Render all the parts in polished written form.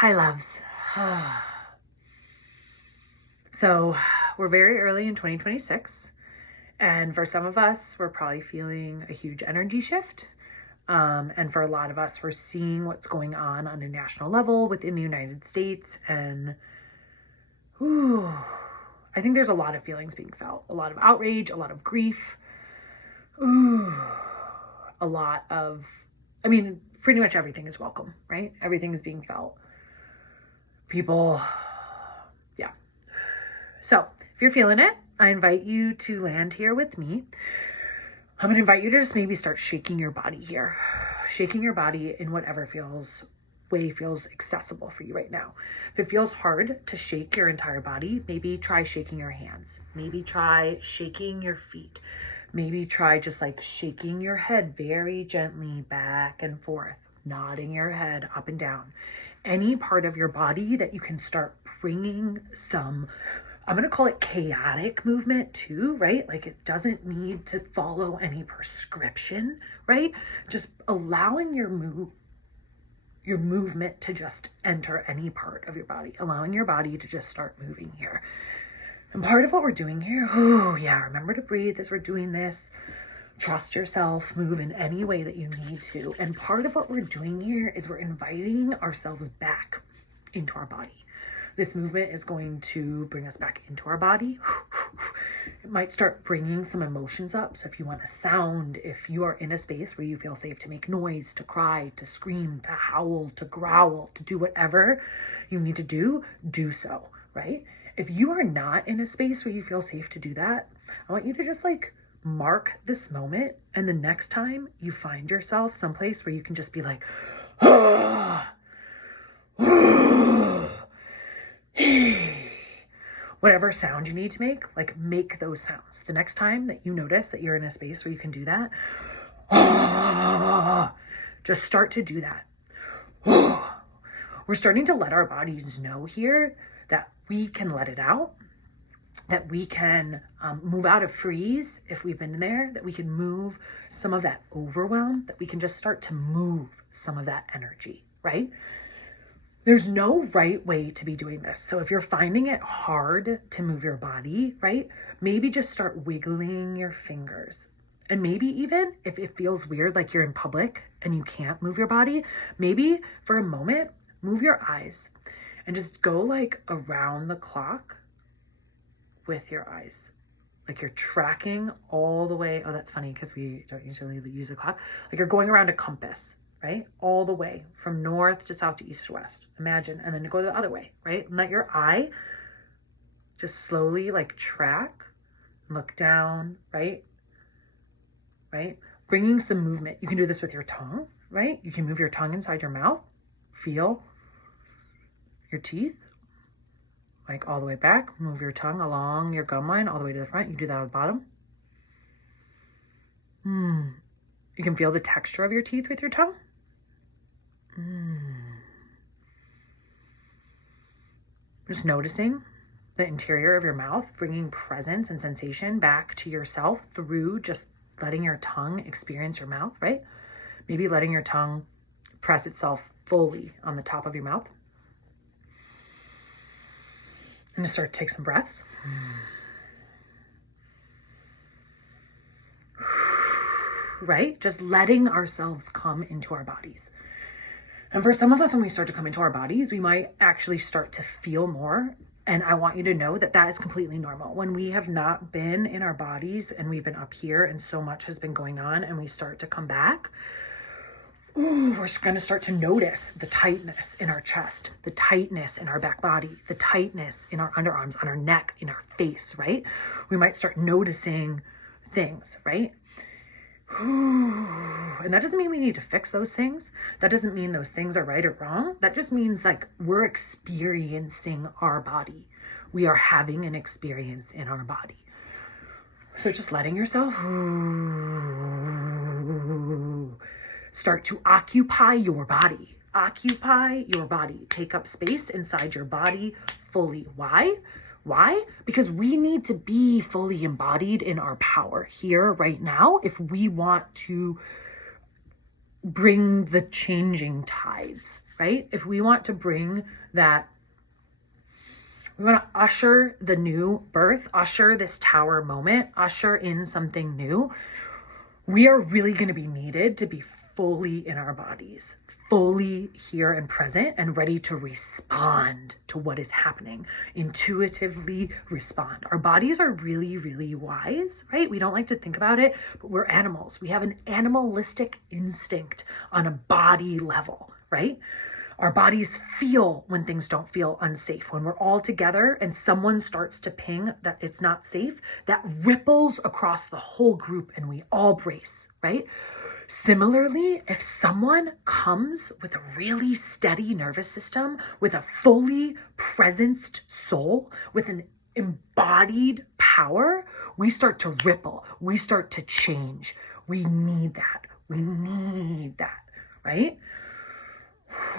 Hi, loves. So we're very early in 2026. And for some of us, we're probably feeling a huge energy shift. And for a lot of us, we're seeing what's going on a national level within the United States. And I think there's a lot of feelings being felt, a lot of outrage, a lot of grief, a lot of, pretty much everything is welcome, right? Everything is being felt. People, yeah. So if you're feeling it, I invite you to land here with me. I'm going to invite you to just maybe start shaking your body here. Shaking your body in whatever way feels accessible for you right now. If it feels hard to shake your entire body, maybe try shaking your hands. Maybe try shaking your feet. Maybe try just like shaking your head very gently back and forth, nodding your head up and down. Any part of your body that you can start bringing some, I'm going to call it chaotic movement too, right? Like it doesn't need to follow any prescription, right? Just allowing your movement to just enter any part of your body, allowing your body to just start moving here. And part of what we're doing here, remember to breathe as we're doing this. Trust yourself, move in any way that you need to. And part of what we're doing here is we're inviting ourselves back into our body. This movement is going to bring us back into our body. It might start bringing some emotions up. So if you want to sound, if you are in a space where you feel safe to make noise, to cry, to scream, to howl, to growl, to do whatever you need to do so, right? If you are not in a space where you feel safe to do that, I want you to just like mark this moment. And the next time you find yourself someplace where you can just be like, whatever sound you need to make those sounds. The next time that you notice that you're in a space where you can do that, just start to do that. We're starting to let our bodies know here that we can let it out, that we can move out of freeze if we've been there, that we can move some of that overwhelm, that we can just start to move some of that energy, right? There's no right way to be doing this. So if you're finding it hard to move your body, right, maybe just start wiggling your fingers. And maybe even if it feels weird, like you're in public and you can't move your body, maybe for a moment, move your eyes and just go like around the clock with your eyes. Like you're tracking all the way. Oh, that's funny because we don't usually use a clock. Like you're going around a compass, right? All the way from north to south to east to west. Imagine. And then go the other way, right? And let your eye just slowly like track, look down, right? Right? Bringing some movement. You can do this with your tongue, right? You can move your tongue inside your mouth. Feel your teeth, like all the way back. Move your tongue along your gum line all the way to the front. You do that on the bottom. You can feel the texture of your teeth with your tongue. Just noticing the interior of your mouth, bringing presence and sensation back to yourself through just letting your tongue experience your mouth, right? Maybe letting your tongue press itself fully on the top of your mouth. And just start to take some breaths. Right? Just letting ourselves come into our bodies. And for some of us, when we start to come into our bodies, we might actually start to feel more. And I want you to know that that is completely normal. When we have not been in our bodies and we've been up here and so much has been going on and we start to come back, we're going to start to notice the tightness in our chest, the tightness in our back body, the tightness in our underarms, on our neck, in our face, right? We might start noticing things, right? And that doesn't mean we need to fix those things. That doesn't mean those things are right or wrong. That just means like we're experiencing our body. We are having an experience in our body. So just letting yourself start to occupy your body. Occupy your body. Take up space inside your body fully. Why? Why? Because we need to be fully embodied in our power here right now if we want to bring the changing tides, right? If we want to bring that, we want to usher the new birth, usher this tower moment, usher in something new, we are really going to be needed to be fully in our bodies, fully here and present and ready to respond to what is happening, intuitively respond. Our bodies are really, really wise, right? We don't like to think about it, but we're animals. We have an animalistic instinct on a body level, right? Our bodies feel when things don't feel unsafe. When we're all together and someone starts to ping that it's not safe, that ripples across the whole group and we all brace, right? Similarly, if someone comes with a really steady nervous system, with a fully presenced soul, with an embodied power, we start to ripple. We start to change. We need that. We need that, right?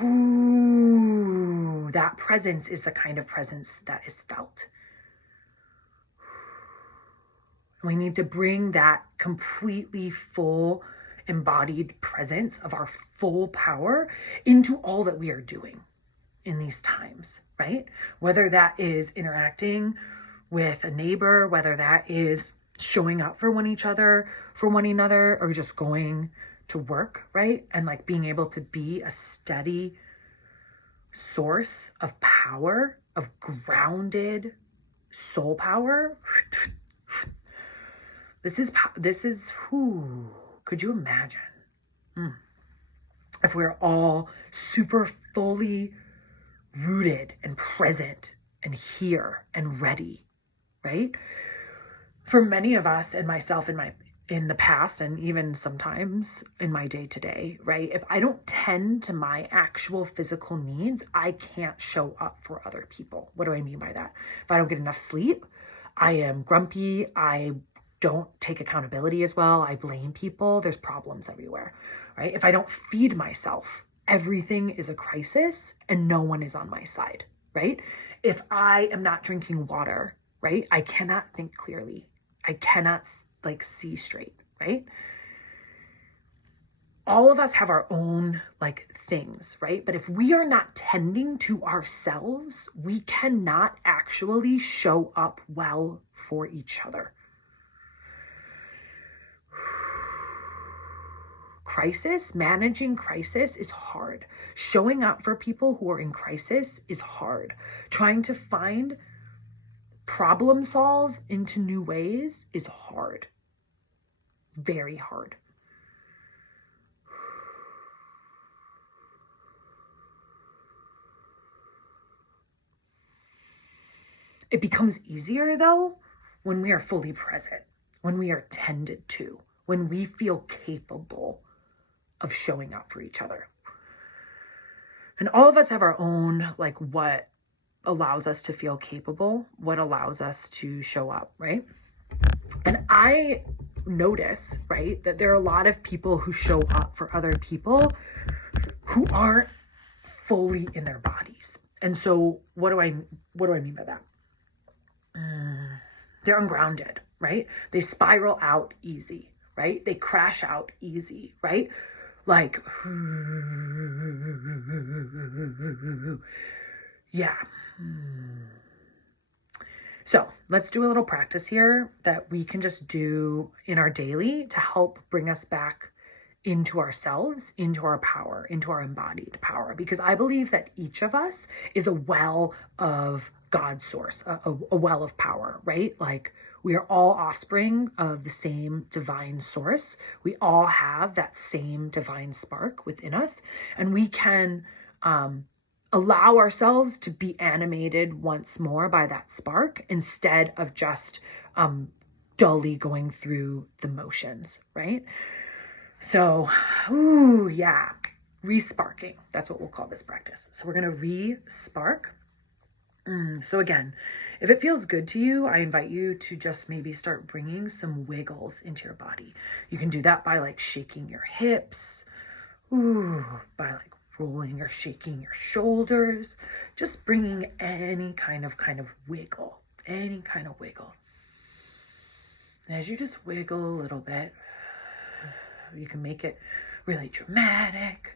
Ooh, that presence is the kind of presence that is felt. We need to bring that completely full embodied presence of our full power into all that we are doing in these times, right? Whether that is interacting with a neighbor, whether that is showing up for one another, or just going to work, right? And like being able to be a steady source of power, of grounded soul power. This is who, could you imagine? If we're all super fully rooted and present and here and ready, right? For many of us, and myself in the past, and even sometimes in my day to day, right? If I don't tend to my actual physical needs, I can't show up for other people. What do I mean by that? If I don't get enough sleep, I am grumpy. I don't take accountability as well. I blame people. There's problems everywhere, right? If I don't feed myself, everything is a crisis and no one is on my side, right? If I am not drinking water, right? I cannot think clearly. I cannot like see straight, right? All of us have our own like things, right? But if we are not tending to ourselves, we cannot actually show up well for each other. Managing crisis is hard. Showing up for people who are in crisis is hard. Trying to find problem solve into new ways is hard. Very hard. It becomes easier though when we are fully present, when we are tended to, when we feel capable of showing up for each other. And all of us have our own, like, what allows us to feel capable, what allows us to show up, right? And I notice, right, that there are a lot of people who show up for other people who aren't fully in their bodies. And so what do I mean by that? They're ungrounded, right? They spiral out easy, right? They crash out easy, right? Like, yeah. So let's do a little practice here that we can just do in our daily to help bring us back into ourselves, into our power, into our embodied power. Because I believe that each of us is a well of God's source, a well of power, right? Like, we are all offspring of the same divine source. We all have that same divine spark within us, and we can allow ourselves to be animated once more by that spark instead of just dully going through the motions, right? So, re-sparking. That's what we'll call this practice. So we're going to re-spark. So again, if it feels good to you, I invite you to just maybe start bringing some wiggles into your body. You can do that by like shaking your hips, by like rolling or shaking your shoulders, just bringing any kind of wiggle, any kind of wiggle. And as you just wiggle a little bit, you can make it really dramatic,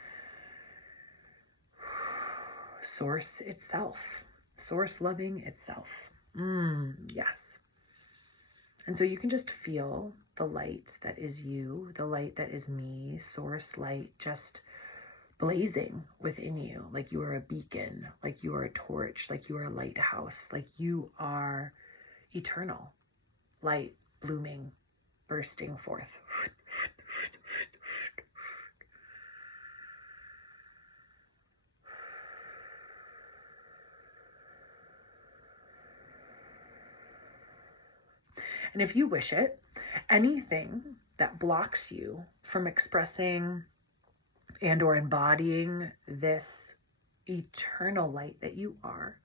source itself, source loving itself. Yes. And so you can just feel the light that is you, the light that is me, source light, just blazing within you, like you are a beacon, like you are a torch, like you are a lighthouse, like you are eternal light blooming, bursting forth. And if you wish it, anything that blocks you from expressing and or embodying this eternal light that you are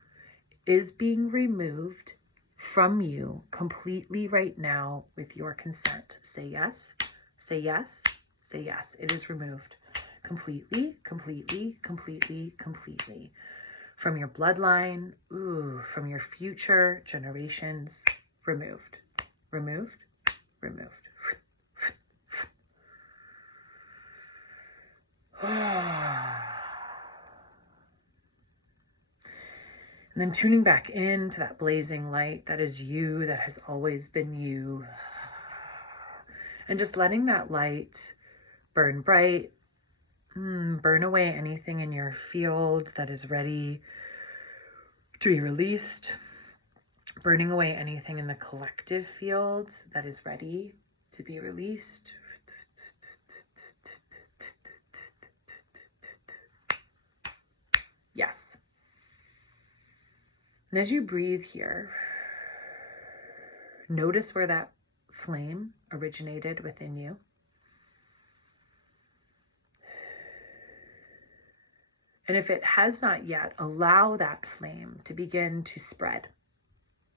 is being removed from you completely right now with your consent. Say yes, say yes, say yes. It is removed completely, completely, completely, completely. From your bloodline, from your future generations, removed, removed, removed. And then tuning back into that blazing light that is you, that has always been you. And just letting that light burn bright, burn away anything in your field that is ready to be released. Burning away anything in the collective field that is ready to be released. Yes. And as you breathe here, notice where that flame originated within you. And if it has not yet, allow that flame to begin to spread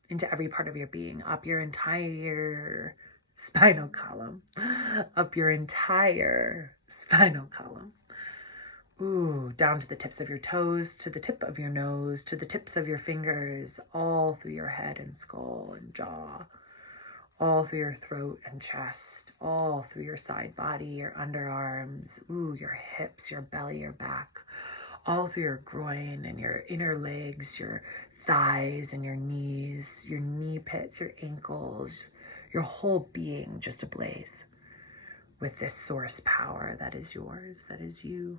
into every part of your being, up your entire spinal column, up your entire spinal column. Down to the tips of your toes, to the tip of your nose, to the tips of your fingers, all through your head and skull and jaw, all through your throat and chest, all through your side body, your underarms, your hips, your belly, your back, all through your groin and your inner legs, your thighs and your knees, your knee pits, your ankles, your whole being just ablaze with this source power that is yours, that is you.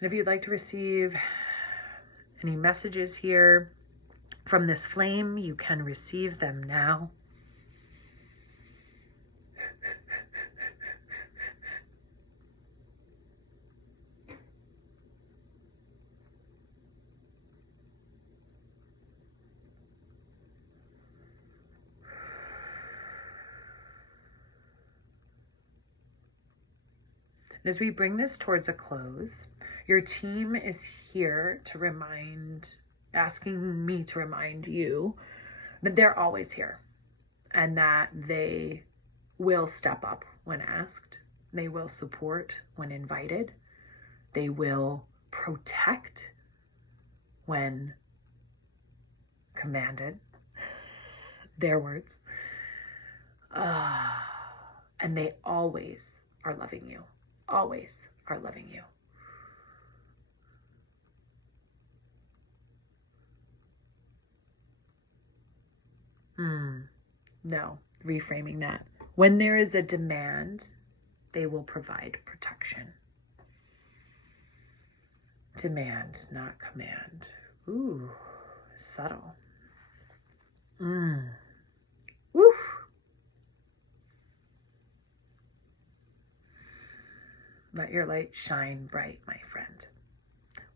And if you'd like to receive any messages here from this flame, you can receive them now. And as we bring this towards a close, your team is here to asking me to remind you that they're always here and that they will step up when asked. They will support when invited. They will protect when commanded. Their words. And they always are loving you. Always are loving you. No, reframing that. When there is a demand, they will provide protection. Demand, not command. Ooh, subtle. Woof. Let your light shine bright, my friend.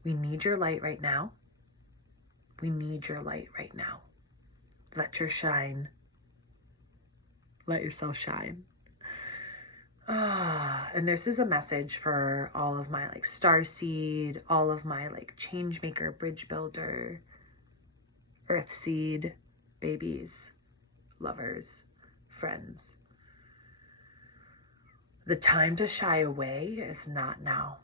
We need your light right now. We need your light right now. Let yourself shine. And this is a message for all of my starseed, all of my change maker, bridge builder, earth seed, babies, lovers, friends. The time to shy away is not now.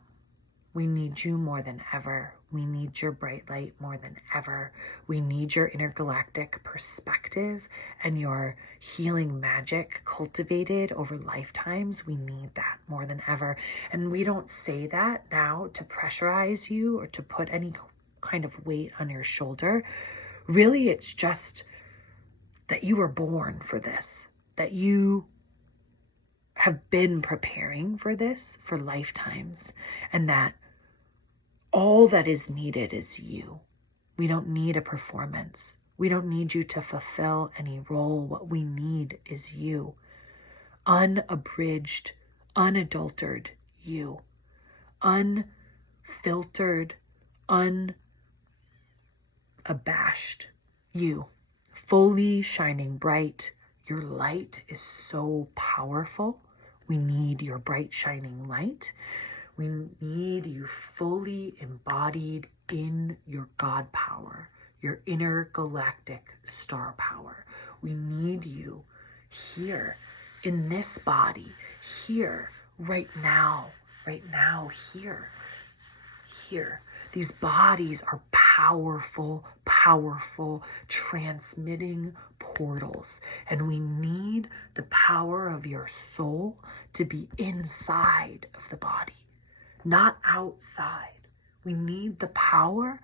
We need you more than ever. We need your bright light more than ever. We need your intergalactic perspective and your healing magic cultivated over lifetimes. We need that more than ever. And we don't say that now to pressurize you or to put any kind of weight on your shoulder. Really, it's just that you were born for this, that you have been preparing for this for lifetimes, and that all that is needed is you. We don't need a performance. We don't need you to fulfill any role. What we need is you. Unabridged, unadulterated you. Unfiltered, unabashed you. Fully shining bright. Your light is so powerful. We need your bright, shining light. We need you fully embodied in your God power, your intergalactic star power. We need you here in this body, here, right now, here. These bodies are powerful, transmitting portals. And we need the power of your soul to be inside of the body, not outside. We need the power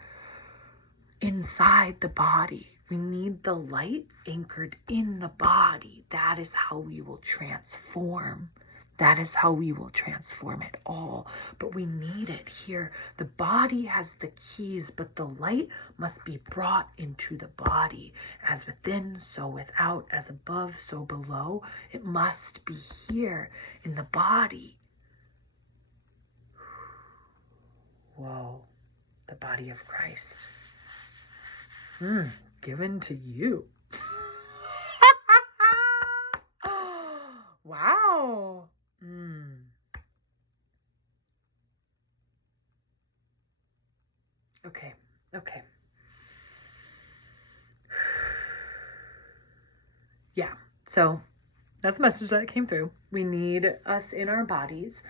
inside the body. We need the light anchored in the body. That is how we will transform. That is how we will transform it all. But we need it here. The body has the keys, but the light must be brought into the body. As within, so without. As above, so below. It must be here in the body. Whoa. The body of Christ. Given to you. Wow. Okay. Yeah, so that's the message that came through. We need us in our bodies.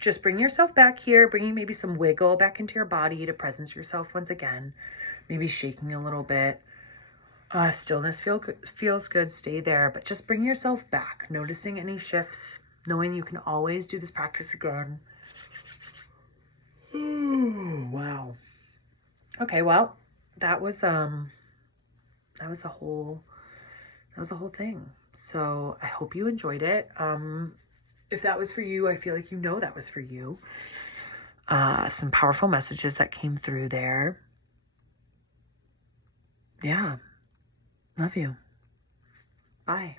Just bring yourself back here, bringing maybe some wiggle back into your body to presence yourself once again. Maybe shaking a little bit. Stillness feels good. Stay there, but just bring yourself back, noticing any shifts, knowing you can always do this practice again. Ooh, wow. Okay, well, that was a whole thing. So I hope you enjoyed it. If that was for you, I feel like you know that was for you. Some powerful messages that came through there. Yeah. Love you. Bye.